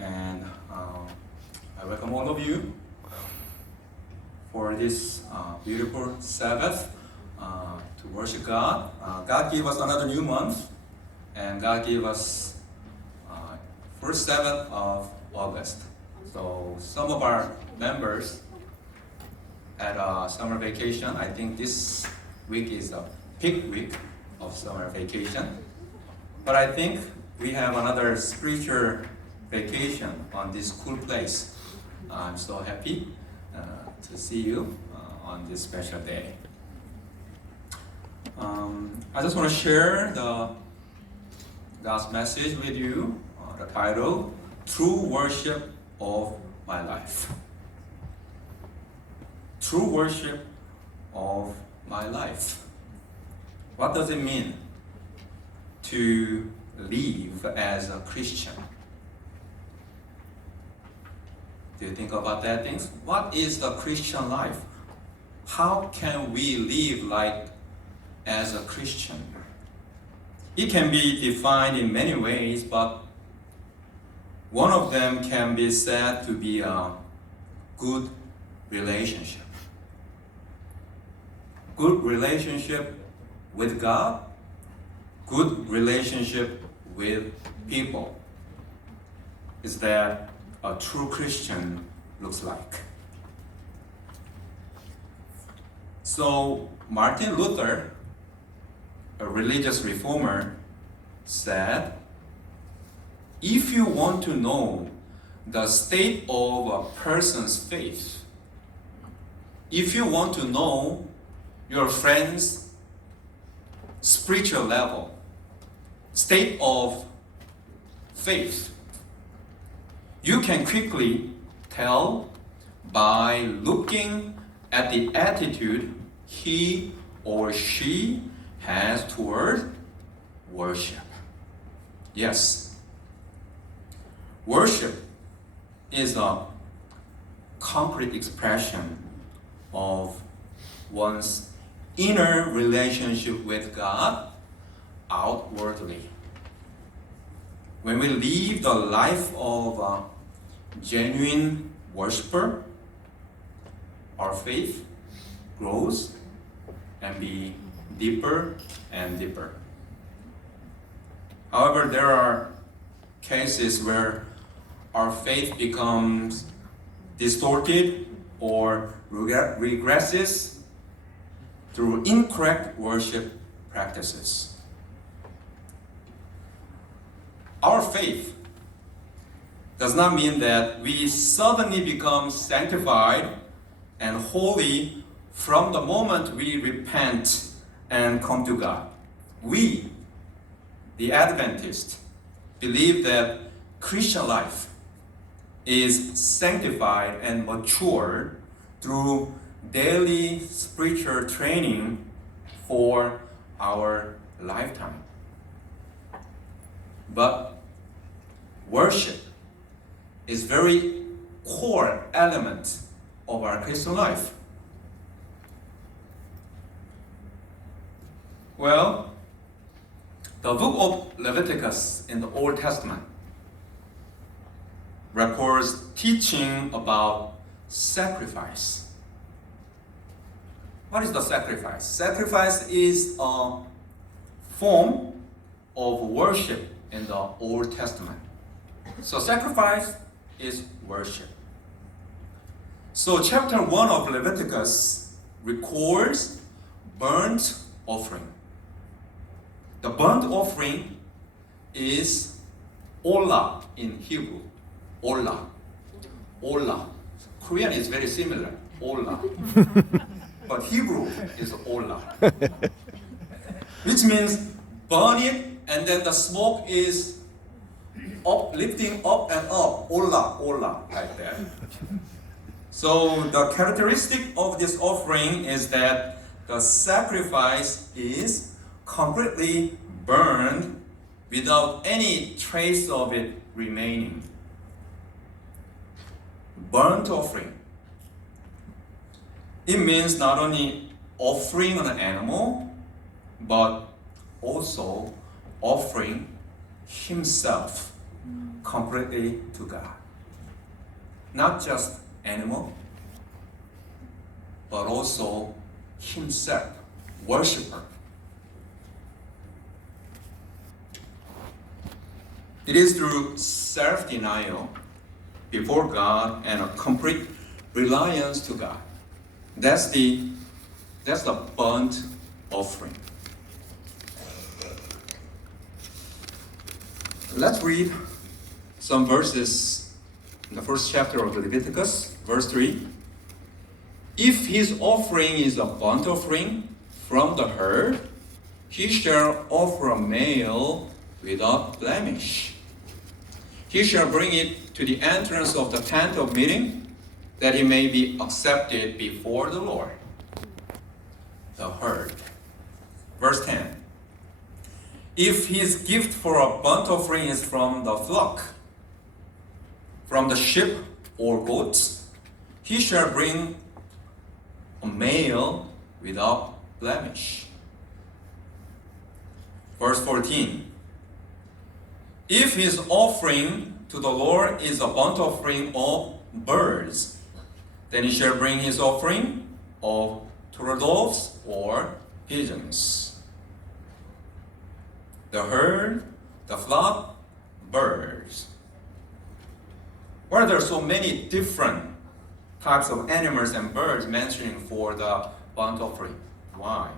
and I welcome all of you for this beautiful Sabbath to worship God. God gave us another new month, and God gave us first Sabbath of August. So some of our members had a summer vacation. I think this week is a peak week of summer vacation. But I think we have another spiritual vacation on this cool place. I'm so happy to see you on this special day. I just want to share God's message with you. The title, True Worship of My Life. True worship of my life. What does it mean to live as a Christian? Do you think about that things? What is the Christian life? How can we live like as a Christian? It can be defined in many ways, but one of them can be said to be a good relationship. Good relationship with God, good relationship with people. Is that a true Christian looks like? So Martin Luther, a religious reformer, said, if you want to know the state of a person's faith, if you want to know your friend's spiritual level, state of faith, you can quickly tell by looking at the attitude he or she has toward worship. Yes, worship is a concrete expression of one's inner relationship with God outwardly. When we live the life of a genuine worshiper, our faith grows and be deeper and deeper. However, there are cases where our faith becomes distorted or regresses through incorrect worship practices. Our faith does not mean that we suddenly become sanctified and holy from the moment we repent and come to God. We, the Adventists, believe that Christian life is sanctified and matured through daily spiritual training for our lifetime. But worship is very core element of our Christian life. Well, the book of Leviticus in the Old Testament records teaching about sacrifice. What is the sacrifice? Sacrifice is a form of worship in the Old Testament. So sacrifice is worship. So chapter 1 of Leviticus records burnt offering. The burnt offering is olah in Hebrew. Olah. Olah. Korean is very similar. Olah. But Hebrew is olah. Which means burn it and then the smoke is lifting up and up. Olah, olah, like that. So the characteristic of this offering is that the sacrifice is completely burned without any trace of it remaining. Burnt offering. It means not only offering an animal, but also offering himself completely to God. Not just animal, but also himself, worshiper. It is through self-denial before God and a complete reliance to God. That's the burnt offering. Let's read some verses in the first chapter of Leviticus, verse 3. If his offering is a burnt offering from the herd, he shall offer a male without blemish. He shall bring it to the entrance of the tent of meeting, that he may be accepted before the Lord. The herd. Verse 10. If his gift for a burnt offering is from the flock, from the sheep or goats, he shall bring a male without blemish. Verse 14. If his offering to the Lord is a burnt offering of birds, then he shall bring his offering of turtle doves or pigeons. The herd, the flock, birds. Why are there so many different types of animals and birds mentioning for the burnt offering? Why?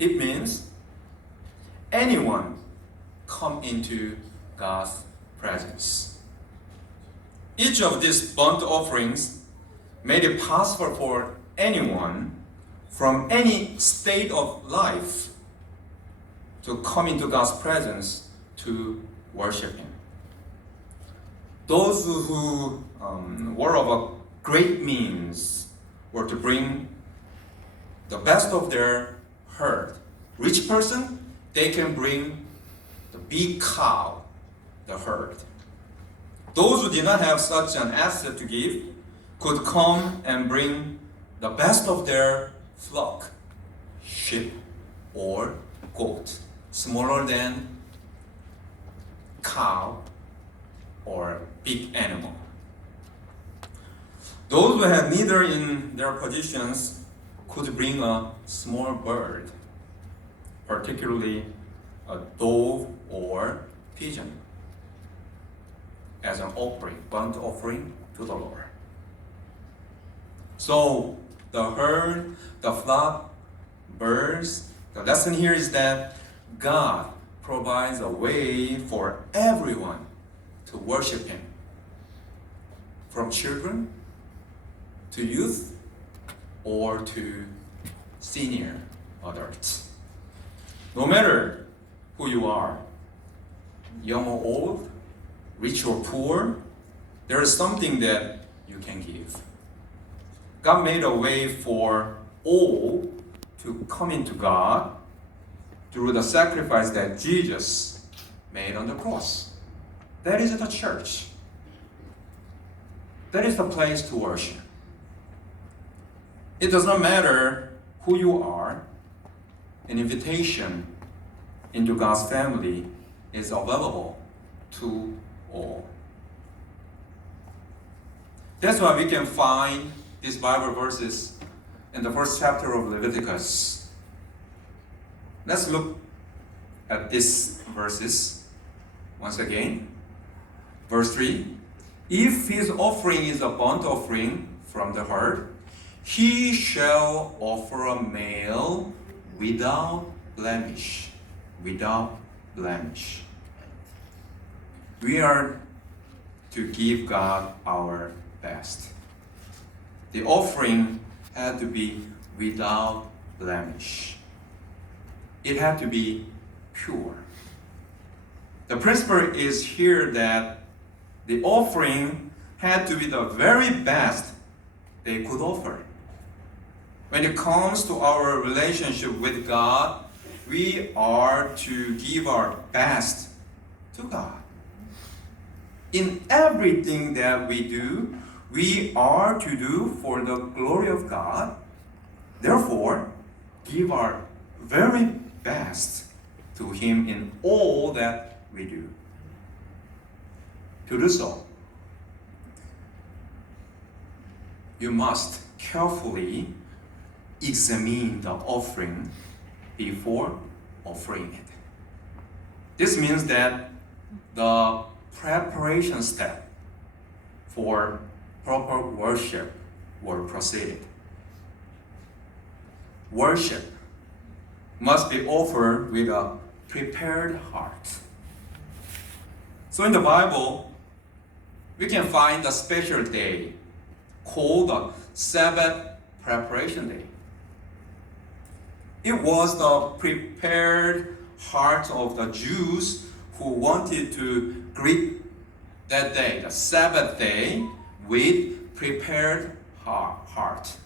It means anyone come into God's presence. Each of these burnt offerings made it possible for anyone from any state of life to come into God's presence to worship Him. Those who were of a great means were to bring the best of their herd. Rich person, they can bring the big cow, the herd. Those who did not have such an asset to give could come and bring the best of their flock, sheep or goat, smaller than cow or big animal. Those who had neither in their positions could bring a small bird, particularly a dove or pigeon, as an offering, burnt offering to the Lord. So the herd, the flock, birds, the lesson here is that God provides a way for everyone to worship Him, from children to youth or to senior adults. No matter who you are, young or old, rich or poor, there is something that you can give. God made a way for all to come into God through the sacrifice that Jesus made on the cross. That is the church. That is the place to worship. It does not matter who you are, an invitation into God's family is available to all. That's why we can find these Bible verses in the first chapter of Leviticus. Let's look at these verses once again. Verse 3. If his offering is a burnt offering from the herd, he shall offer a male without blemish. Without blemish. We are to give God our best. The offering had to be without blemish. It had to be pure. The principle is here that the offering had to be the very best they could offer. When it comes to our relationship with God, we are to give our best to God. In everything that we do, we are to do for the glory of God. Therefore, give our very best to Him in all that we do. to do so, you must carefully examine the offering before offering it. This means that the preparation step for proper worship were proceeded. Worship must be offered with a prepared heart. So in the Bible, we can find a special day called the Sabbath Preparation Day. It was the prepared heart of the Jews who wanted to greet that day, the Sabbath day, with prepared heart.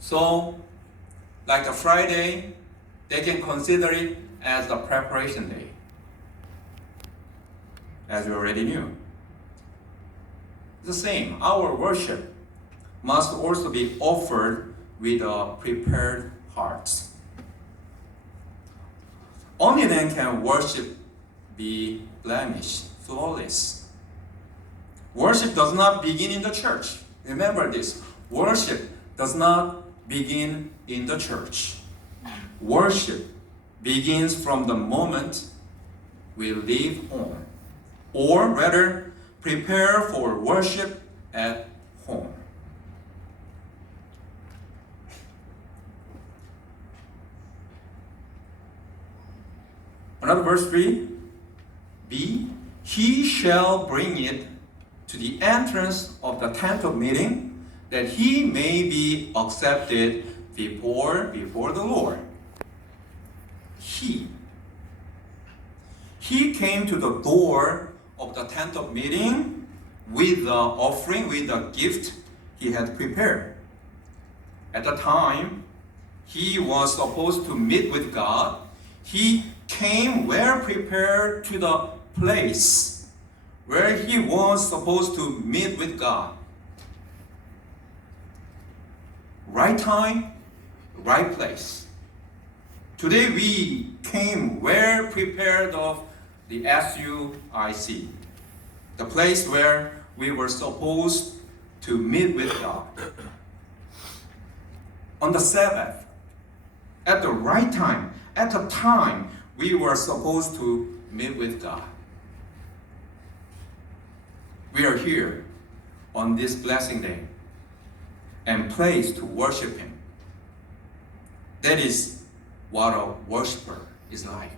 So, like the Friday, they can consider it as the preparation day, as we already knew. The same, our worship must also be offered with a prepared heart. Only then can worship be blemished, flawless. Worship does not begin in the church. Remember this. Worship does not begin in the church. Worship begins from the moment we leave home, or rather, prepare for worship at home. Another verse 3, B, he shall bring it to the entrance of the tent of meeting, that he may be accepted before the Lord. He came to the door of the tent of meeting with the offering, with the gift he had prepared. At the time, he was supposed to meet with God. He came well prepared to the place where he was supposed to meet with God. Right time, right place. Today we came well prepared of the SUIC, the place where we were supposed to meet with God. On the Sabbath, at the right time, at the time we were supposed to meet with God. We are here on this blessing day and place to worship Him. That is what a worshiper is like.